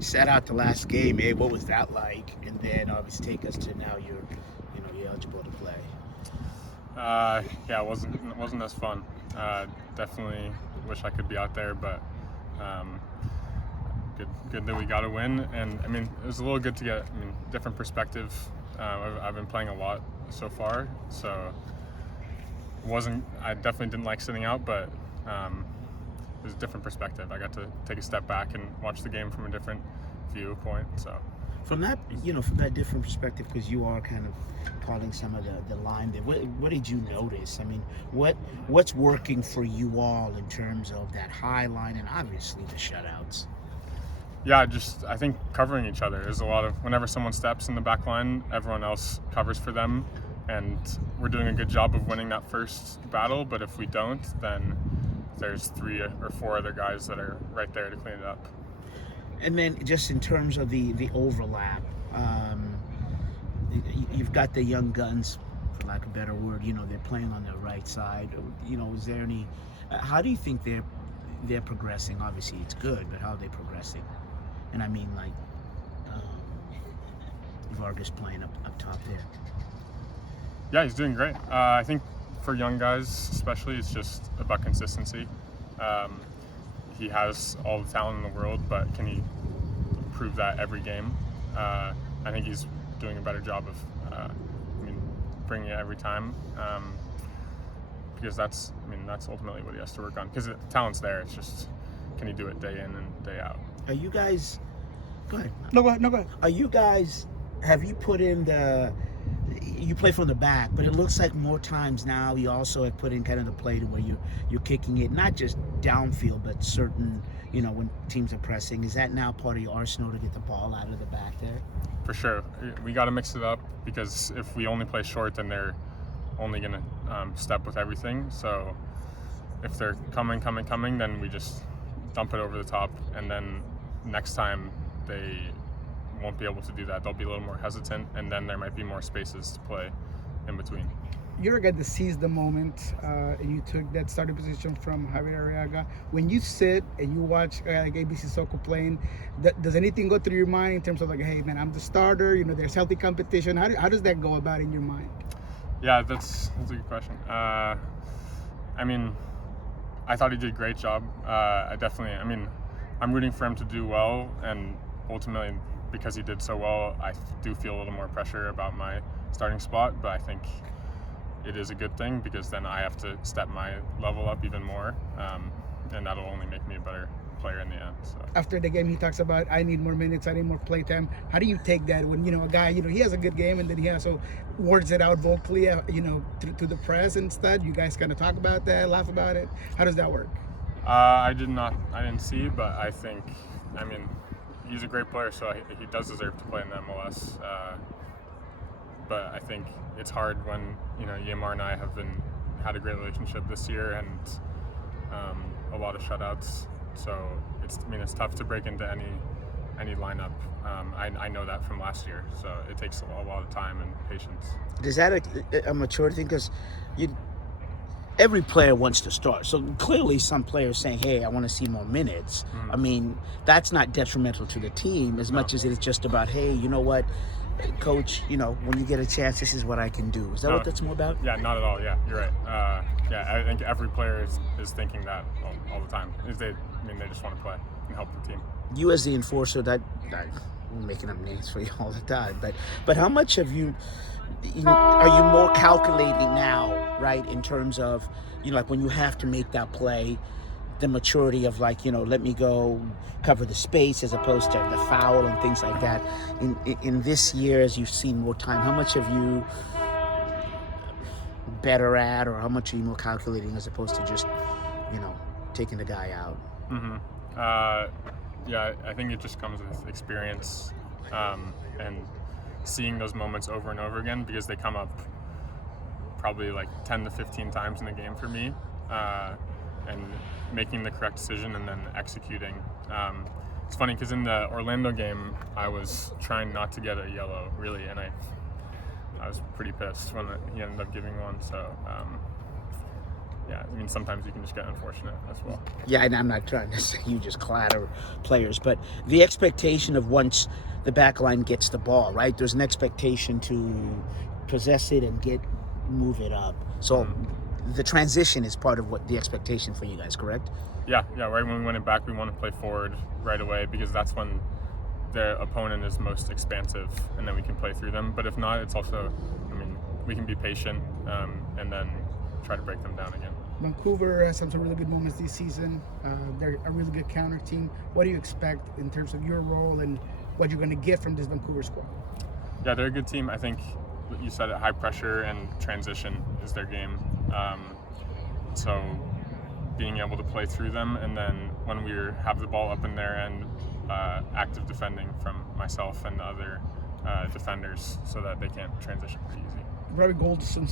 sat out the last game. Hey, what was that like? And then obviously take us to now you're eligible to play. Yeah, it wasn't as fun. Definitely wish I could be out there, but um, good that we got a win. And I mean, it was a little good to get different perspective. I've been playing a lot so far, so I definitely didn't like sitting out, but it was a different perspective. I got to take a step back and watch the game from a different viewpoint. So From that different perspective, because you are kind of calling some of the line there. What did you notice? I mean, what's working for you all in terms of that high line and obviously the shutouts? yeah, I think covering each other. There's a lot of, whenever someone steps in the back line, everyone else covers for them, and we're doing a good job of winning that first battle. But if we don't, then there's 3 or 4 other guys that are right there to clean it up. And then just in terms of the overlap, you've got the young guns, for lack of a better word. They're playing on the right side. Is there any? How do you think they're progressing? Obviously, it's good, but how are they progressing? And I mean, like Vargas playing up top there. Yeah, he's doing great. I think for young guys especially, it's just about consistency. He has all the talent in the world, but can he prove that every game? I think he's doing a better job of bringing it every time, because that's ultimately what he has to work on, because the talent's there. It's just, can he do it day in and day out? Are you guys? Go ahead. No, go ahead. Are you guys? Have you put in the? You play from the back, but it looks like more times now you also have put in kind of the play to where you're kicking it not just downfield, but certain when teams are pressing. Is that now part of your arsenal to get the ball out of the back there? For sure, we got to mix it up, because if we only play short, then they're only gonna step with everything. So if they're coming, then we just dump it over the top, and then next time they won't be able to do that. They'll be a little more hesitant, and then there might be more spaces to play in between. You're a guy that seized the moment, and you took that starting position from Javier Arriaga. When you sit and you watch like ABC Soccer playing, does anything go through your mind in terms of like, hey man, I'm the starter, there's healthy competition? How does that go about in your mind? Yeah, that's a good question. I thought he did a great job. I'm rooting for him to do well, and ultimately, because he did so well, I do feel a little more pressure about my starting spot, but I think it is a good thing, because then I have to step my level up even more, and that'll only make me a better player in the end. So after the game, he talks about, I need more minutes, I need more play time. How do you take that when a guy, he has a good game, and then he also words it out vocally, to the press and stuff? You guys kind of talk about that, laugh about it. How does that work? I didn't see, but I think, he's a great player, so he does deserve to play in the MLS. But I think it's hard when Yamar and I had a great relationship this year, and a lot of shutouts. So it's tough to break into any lineup. I know that from last year, so it takes a lot of time and patience. Is that a maturity thing? Because every player wants to start. So clearly some players saying, hey, I want to see more minutes. That's not detrimental to the team as much as it is just about, hey, you know what, coach, when you get a chance, this is what I can do. Is that what that's more about? Yeah, not at all. Yeah, you're right. I think every player is thinking that all the time. They just want to play and help the team. You as the enforcer, I'm making up names for you all the time, but how much have you are you more calculating now, right, in terms of, like when you have to make that play, the maturity of like, let me go cover the space as opposed to the foul and things like that. In this year, as you've seen more time, how much have you better at, or how much are you more calculating as opposed to just, taking the guy out? Yeah, I think it just comes with experience, and seeing those moments over and over again, because they come up probably like 10 to 15 times in a game for me, and making the correct decision and then executing. It's funny because in the Orlando game, I was trying not to get a yellow, really, and I was pretty pissed when he ended up giving one. So yeah, I mean, sometimes you can just get unfortunate as well. Yeah, and I'm not trying to say you just clatter players, but the expectation of once the back line gets the ball, right? There's an expectation to possess it and move it up. So the transition is part of what the expectation for you guys, correct? Yeah, right when we win it back, we want to play forward right away because that's when the opponent is most expansive, and then we can play through them. But if not, it's also, I mean, we can be patient and then try to break them down again. Vancouver has some really good moments this season. They're a really good counter team. What do you expect in terms of your role and what you're going to get from this Vancouver squad? Yeah, they're a good team. I think you said it, high pressure and transition is their game. So being able to play through them, and then when we have the ball up in their end, active defending from myself and the other defenders so that they can't transition pretty easy. Robbie Goldson